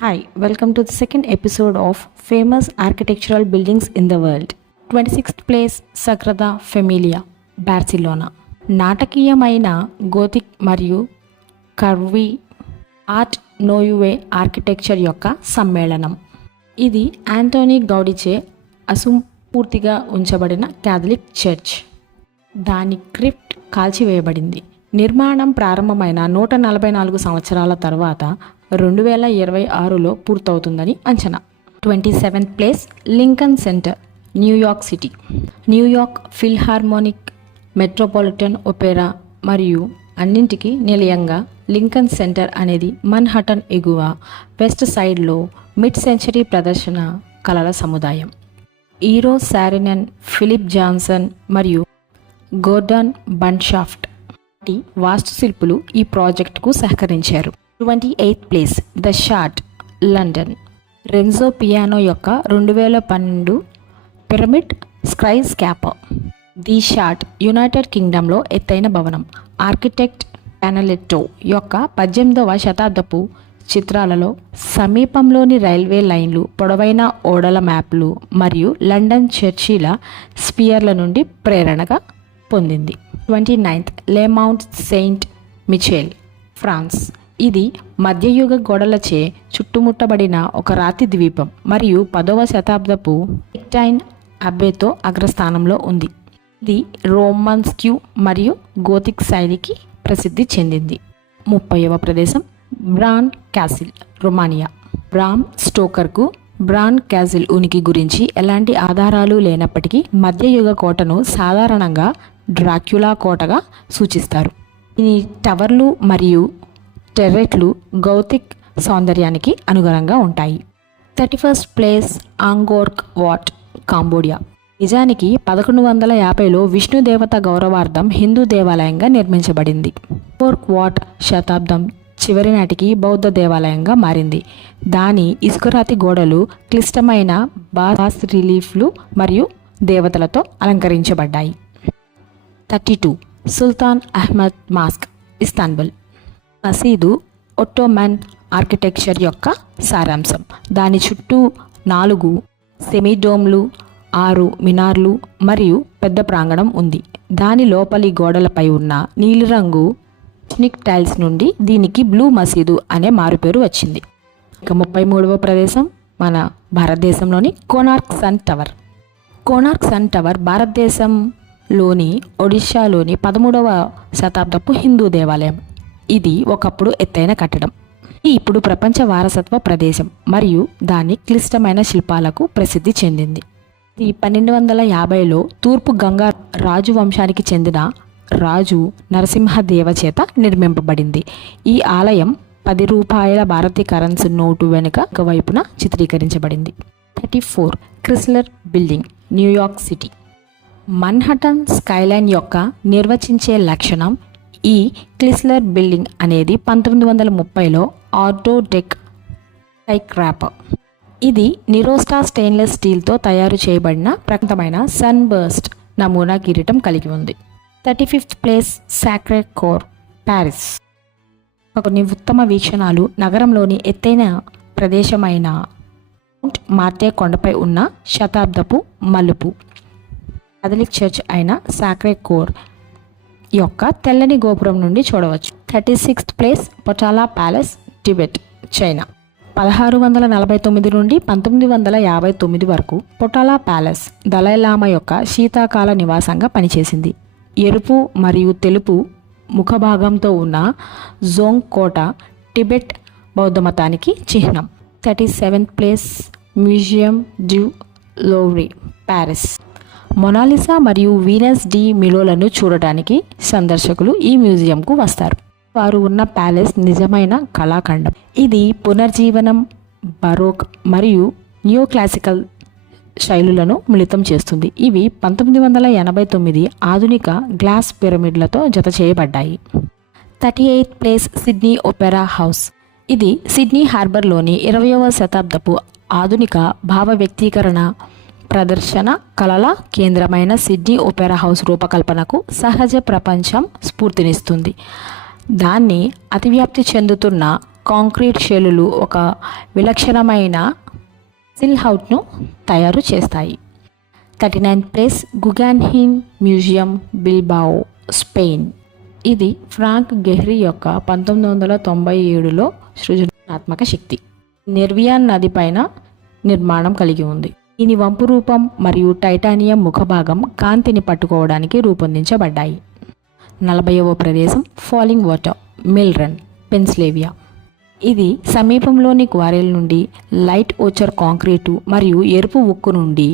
Hi, welcome to the second episode of Famous Architectural Buildings in the World. 26th place Sagrada Familia, Barcelona. నాటకీయమైన Gothic మరియు curvy art nouveau architecture యొక్క సమ్మేళనం. ఇది Antoni గౌడిచే అసంపూర్తిగా ఉంచబడిన క్యాథలిక్ చర్చ్. దాని క్రిప్ట్ కాల్చివేయబడింది. నిర్మాణం ప్రారంభమైన 144 సంవత్సరాల తర్వాత 2026లో పూర్తవుతుందని అంచనా. 27th place Lincoln Center, New York city. New York Philharmonic, Metropolitan Opera మరియు అన్నింటికీ నిలయంగా లింకన్ సెంటర్ అనేది మన్హటన్ ఎగువ వెస్ట్ సైడ్లో మిడ్ సెంచరీ ప్రదర్శన కళల సముదాయం. ఈరో సారినన్, ఫిలిప్ జాన్సన్ మరియు గోర్డాన్ బండ్షాఫ్ట్ వంటి వాస్తుశిల్పులు ఈ ప్రాజెక్టుకు సహకరించారు. 28th place the Shard, London. Renzo Piano యొక్క 2012 pyramid skyscraper. The Shard United కింగ్డమ్లో ఎత్తైన భవనం. ఆర్కిటెక్ట్ పెనలెట్టో యొక్క 18వ శతాబ్దపు చిత్రాలలో సమీపంలోని రైల్వే లైన్లు, పొడవైన ఓడల మ్యాప్లు మరియు లండన్ చర్చిల స్పియర్ల నుండి ప్రేరణగా పొందింది. 29th లే మౌంట్ సెయింట్ మిచెల్, ఫ్రాన్స్. ఇది మధ్యయుగ గోడలచే చుట్టుముట్టబడిన ఒక రాతి ద్వీపం మరియు 10వ శతాబ్దపు ఎక్టైన్ అబ్బేతో అగ్రస్థానంలో ఉంది. ఇది రోమన్స్క్యూ మరియు గోతిక్ శైలికి ప్రసిద్ధి చెందింది. 30వ ప్రదేశం bran castle, Romania. బ్రామ్ స్టోకర్కు bran castle ఉనికి గురించి ఎలాంటి ఆధారాలు లేనప్పటికీ మధ్యయుగ కోటను సాధారణంగా డ్రాక్యులా కోటగా సూచిస్తారు. ఈ టవర్లు మరియు టెర్రెట్లు గౌతిక్ సౌందర్యానికి అనుగుణంగా ఉంటాయి. 31st place ఆంగోర్క్ what, Cambodia. నిజానికి 1150లో విష్ణు దేవత గౌరవార్థం హిందూ దేవాలయంగా నిర్మించబడింది. ఆంగోర్క్ వాట్ శతాబ్దం చివరి నాటికి బౌద్ధ దేవాలయంగా మారింది. దాని ఇసుకరాతి గోడలు క్లిష్టమైన బాస్ రిలీఫ్లు మరియు దేవతలతో అలంకరించబడ్డాయి. 32 సుల్తాన్ అహ్మద్ మాస్క్, ఇస్తాన్బుల్. మసీదు ఒట్టోమన్ ఆర్కిటెక్చర్ యొక్క సారాంశం. దాని చుట్టూ 4 సెమీడోమ్లు, 6 మినార్లు మరియు పెద్ద ప్రాంగణం ఉంది. దాని లోపలి గోడలపై ఉన్న నీలిరంగు స్నిక్ టైల్స్ నుండి దీనికి బ్లూ మసీదు అనే మారుపేరు వచ్చింది. ఇక 33వ ప్రదేశం మన భారతదేశంలోని Konark sun tower. Konark sun tower భారతదేశంలోని ఒడిశాలోని 13వ శతాబ్దపు హిందూ దేవాలయం. ఇది ఒకప్పుడు ఎత్తైన కట్టడం. ఇప్పుడు ప్రపంచ వారసత్వ ప్రదేశం మరియు దాని క్లిష్టమైన శిల్పాలకు ప్రసిద్ధి చెందింది. ఇది 1250లో తూర్పు గంగా రాజు వంశానికి చెందిన రాజు నరసింహదేవ చేత నిర్మింపబడింది. ఈ ఆలయం 10 రూపాయల భారతీయ కరెన్సీ నోటు వెనుక వైపున చిత్రీకరించబడింది. 34 Chrysler building, New York city. Manhattan skyline యొక్క నిర్వచించే లక్షణం ఈ క్రిస్లర్ బిల్డింగ్ అనేది 1930లో ఆటో డెక్ స్కైక్రాపర్. ఇది నిరోస్టా స్టెయిన్లెస్ స్టీల్తో తయారు చేయబడిన ప్రకటమైన సన్ బర్స్ట్ నమూనా కిరీటం కలిగి ఉంది. 35th place సాక్రే core, Paris. కొన్ని ఉత్తమ వీక్షణాలు నగరంలోని ఎత్తైన ప్రదేశమైన మౌంట్ మార్టే కొండపై ఉన్న శతాబ్దపు మలుపు క్యాథలిక్ చర్చ్ అయిన సాక్రే కోర్ యొక్క తెల్లని గోపురం నుండి చూడవచ్చు. 36th place Potala palace, Tibet, China. 1649 నుండి 1959 వరకు పొటాలా ప్యాలెస్ దలైలామా యొక్క శీతాకాల నివాసంగా పనిచేసింది. ఎరుపు మరియు తెలుపు ముఖభాగంతో ఉన్న జోంగ్ కోట టిబెట్ బౌద్ధమతానికి చిహ్నం. 37th place museum du Louvre, Paris. Mona Lisa మరియు వీనస్ డి మిలోలను చూడటానికి సందర్శకులు ఈ మ్యూజియంకు వస్తారు. వారు ఉన్న ప్యాలెస్ నిజమైన కళాఖండం. ఇది పునర్జీవనం, బరోక్ మరియు న్యూ క్లాసికల్ శైలులను మిళితం చేస్తుంది. ఇవి 1989 ఆధునిక గ్లాస్ పిరమిడ్లతో జత చేయబడ్డాయి. 38th place Sydney opera house. ఇది సిడ్నీ హార్బర్లోని 20వ శతాబ్దపు ఆధునిక భావ వ్యక్తీకరణ ప్రదర్శన కళల కేంద్రమైన సిడ్నీ ఒపెరా హౌస్ రూపకల్పనకు సహజ ప్రపంచం స్ఫూర్తినిస్తుంది. దాన్ని అతివ్యాప్తి చెందుతున్న కాంక్రీట్ షెల్లులు ఒక విలక్షణమైన సిల్హౌట్ను తయారు చేస్తాయి. 39th place Guggenheim museum, Bilbao, Spain. ఇది ఫ్రాంక్ గెహ్రీ యొక్క 1997లో సృజనాత్మక శక్తి. నెర్వియాన్ నది పైన నిర్మాణం కలిగి ఉంది. దీని వంపు రూపం మరియు టైటానియం ముఖభాగం కాంతిని పట్టుకోవడానికి రూపొందించబడ్డాయి. 40వ ప్రదేశం ఫాలింగ్ వాటర్, మిల్రన్, పెన్సిల్వేనియా. ఇది సమీపంలోని క్వారీల నుండి లైట్ ఓచర్ కాంక్రీటు మరియు ఎరుపు ఉక్కు నుండి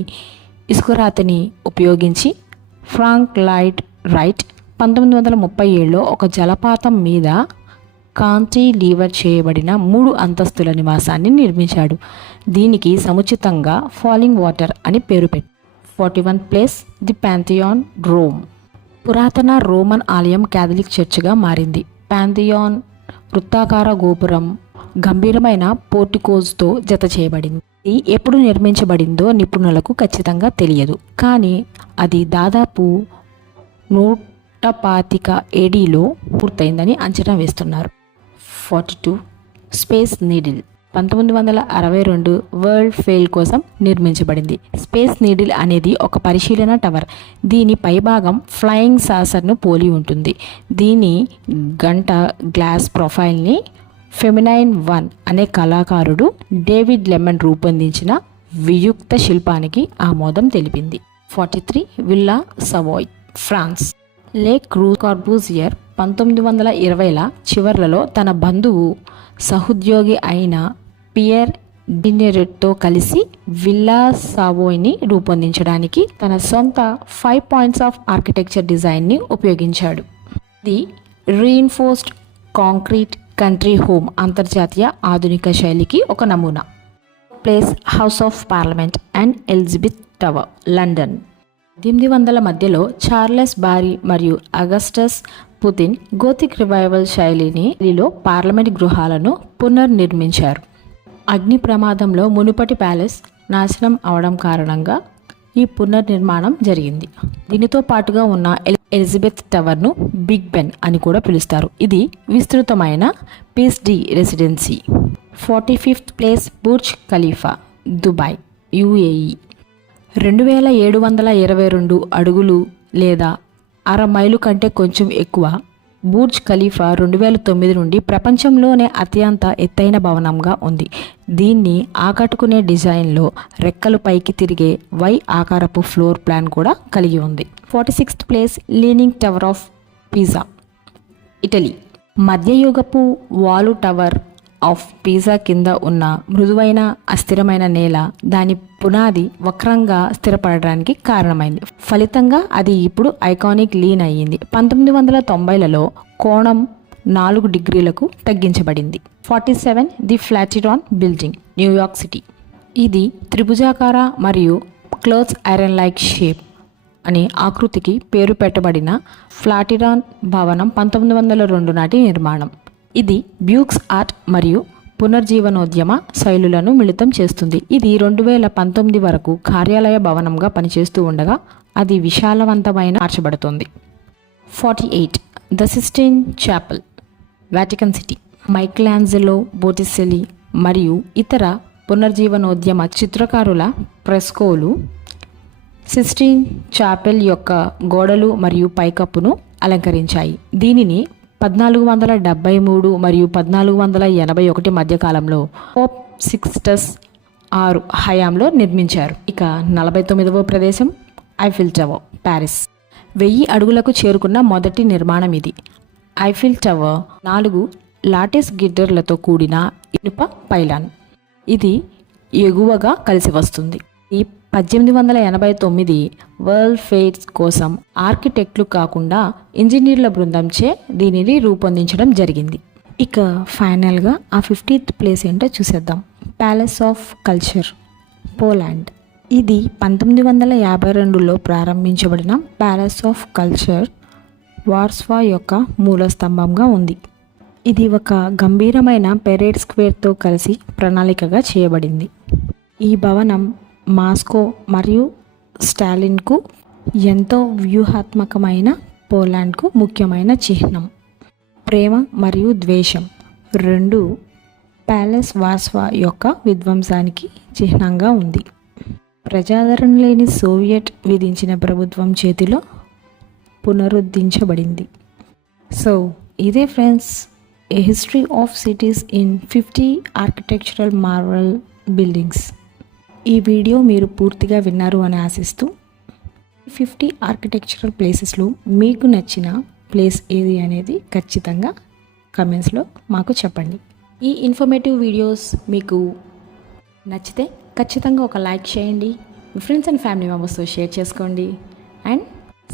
ఇసుకరాతిని ఉపయోగించి ఫ్రాంక్ లాయిడ్ రైట్ 1937లో ఒక జలపాతం మీద కాంటిలీవర్ చేయబడిన 3 అంతస్తుల నివాసాన్ని నిర్మించాడు. దీనికి సముచితంగా ఫాలింగ్ వాటర్ అని పేరు పెట్టి. 41th place the Pantheon, Rome. పురాతన రోమన్ ఆలయం క్యాథలిక్ చర్చ్గా మారింది. పాంథియాన్ వృత్తాకార గోపురం గంభీరమైన పోర్టికోస్తో జత చేయబడింది. ఇది ఎప్పుడు నిర్మించబడిందో నిపుణులకు ఖచ్చితంగా తెలియదు, కానీ అది దాదాపు 125 ADలో పూర్తయిందని అంచనా వేస్తున్నారు. 42 స్పేస్ నీడిల్ 1962 వరల్డ్ ఫెయిర్ కోసం నిర్మించబడింది. స్పేస్ నీడిల్ అనేది ఒక పరిశీలన టవర్. దీని పైభాగం ఫ్లయింగ్ సాసర్ను పోలి ఉంటుంది. దీని గంట గ్లాస్ ప్రొఫైల్ని ఫెమినైన్ 1 అనే కళాకారుడు డేవిడ్ లెమన్ రూపొందించిన వియుక్త శిల్పానికి ఆమోదం తెలిపింది. 43 విల్లా సవోయ్, ఫ్రాన్స్. లే కార్బూజియర్ 1920ల చివర్లలో తన బంధువు సహోద్యోగి అయిన పియర్ డినెరెట్తో కలిసి విల్లా సావోయ్ని రూపొందించడానికి తన సొంత 5 పాయింట్స్ ఆఫ్ ఆర్కిటెక్చర్ డిజైన్ని ఉపయోగించాడు. ఇది రీఇన్ఫోర్స్డ్ కాంక్రీట్ కంట్రీ హోమ్ అంతర్జాతీయ ఆధునిక శైలికి ఒక నమూనా. Place House of Parliament and Elizabeth Tower, London. 1800ల మధ్యలో చార్లెస్ బారీ మరియు అగస్టస్ పుతిన్ గోతిక్ రివైవల్ శైలిలో పార్లమెంట్ గృహాలను పునర్నిర్మించారు. అగ్ని ప్రమాదంలో మునుపటి ప్యాలెస్ నాశనం అవడం కారణంగా ఈ పునర్నిర్మాణం జరిగింది. దీనితో పాటుగా ఉన్న ఎలిజబెత్ టవర్ను బిగ్ బెన్ అని కూడా పిలుస్తారు. ఇది విస్తృతమైన పీస్డీ residency. 45th place Burj Khalifa, Dubai, UAE. 2722 అడుగులు లేదా అర మైలు కంటే కొంచెం ఎక్కువ బుర్జ్ ఖలీఫా 2009 నుండి ప్రపంచంలోనే అత్యంత ఎత్తైన భవనంగా ఉంది. దీన్ని ఆకట్టుకునే డిజైన్లో రెక్కలు పైకి తిరిగే వై ఆకారపు ఫ్లోర్ ప్లాన్ కూడా కలిగి ఉంది. 46th place Leaning Tower of Pisa, Italy. మధ్యయుగపు వాలు టవర్ ఆఫ్ పిజా కింద ఉన్న మృదువైన అస్థిరమైన నేల దాని పునాది వక్రంగా స్థిరపడడానికి కారణమైంది. ఫలితంగా అది ఇప్పుడు ఐకానిక్ లీన్ అయ్యింది. 1990లలో కోణం 4 డిగ్రీలకు తగ్గించబడింది. 47 ది ఫ్లాటిరాన్ బిల్డింగ్, న్యూయార్క్ సిటీ. ఇది త్రిభుజాకార మరియు క్లోజ్ ఐరన్ లైక్ షేప్ అనే ఆకృతికి పేరు పెట్టబడిన ఫ్లాటిరాన్ భవనం 1902 నాటి నిర్మాణం. ఇది బ్యూక్స్ ఆర్ట్ మరియు పునర్జీవనోద్యమ శైలులను మిళితం చేస్తుంది. ఇది 2019 వరకు కార్యాలయ భవనంగా పనిచేస్తూ ఉండగా అది విశాలవంతమైన మార్చబడుతుంది. 48 the Sistine Chapel, Vatican City. Michelangelo, Botticelli మరియు ఇతర పునర్జీవనోద్యమ చిత్రకారుల ఫ్రెస్కోలు సిస్టైన్ చాపెల్ యొక్క గోడలు మరియు పైకప్పును అలంకరించాయి. దీనిని 1473 మరియు 1481 మధ్యకాలంలో పోప్ సిక్స్టస్ 6 హయాంలో నిర్మించారు. ఇక 49వ ప్రదేశం ఐఫిల్ టవర్, ప్యారిస్. 1000 అడుగులకు చేరుకున్న మొదటి నిర్మాణం ఇది. ఐఫిల్ టవర్ 4 లాటిస్ గిడ్డర్లతో కూడిన ఇనుప పైలాన్. ఇది ఎగువగా కలిసి వస్తుంది. ఈ 1889 వరల్డ్ ఫెయిర్ కోసం ఆర్కిటెక్ట్లు కాకుండా ఇంజనీర్ల బృందంచే దీనిని రూపొందించడం జరిగింది. ఇక ఫైనల్గా ఆ 50th ప్లేస్ ఏంటో చూసేద్దాం. Palace of culture, Poland. ఇది 1952లో ప్రారంభించబడిన ప్యాలెస్ ఆఫ్ కల్చర్ వార్సా యొక్క మూల స్తంభంగా ఉంది. ఇది ఒక గంభీరమైన పెరేడ్ స్క్వేర్తో కలిసి ప్రణాళికగా చేయబడింది. ఈ భవనం మాస్కో మరియు స్టాలిన్కు ఎంతో వ్యూహాత్మకమైన పోలాండ్కు ముఖ్యమైన చిహ్నం. ప్రేమ మరియు ద్వేషం 2 ప్యాలెస్ వార్సా యొక్క విధ్వంసానికి చిహ్నంగా ఉంది. ప్రజాదరణ లేని సోవియట్ విధించిన ప్రభుత్వం చేతిలో పునరుద్ధరించబడింది. సో ఇదే friends, A history of cities in 50 architectural marvel buildings. ఈ వీడియో మీరు పూర్తిగా విన్నారు అని ఆశిస్తూ 50 ఆర్కిటెక్చరల్ ప్లేసెస్లో మీకు నచ్చిన ప్లేస్ ఏది అనేది ఖచ్చితంగా కమెంట్స్లో మాకు చెప్పండి. ఈ ఇన్ఫర్మేటివ్ వీడియోస్ మీకు నచ్చితే ఖచ్చితంగా ఒక లైక్ చేయండి, మీ ఫ్రెండ్స్ అండ్ ఫ్యామిలీ మెంబర్స్తో షేర్ చేసుకోండి అండ్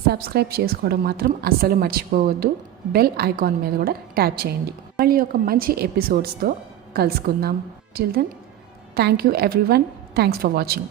సబ్స్క్రైబ్ చేసుకోవడం మాత్రం అస్సలు మర్చిపోవద్దు. బెల్ ఐకాన్ మీద కూడా ట్యాప్ చేయండి. మళ్ళీ ఒక మంచి ఎపిసోడ్స్తో కలుసుకుందాం. Till then, thank you everyone. Thanks for watching.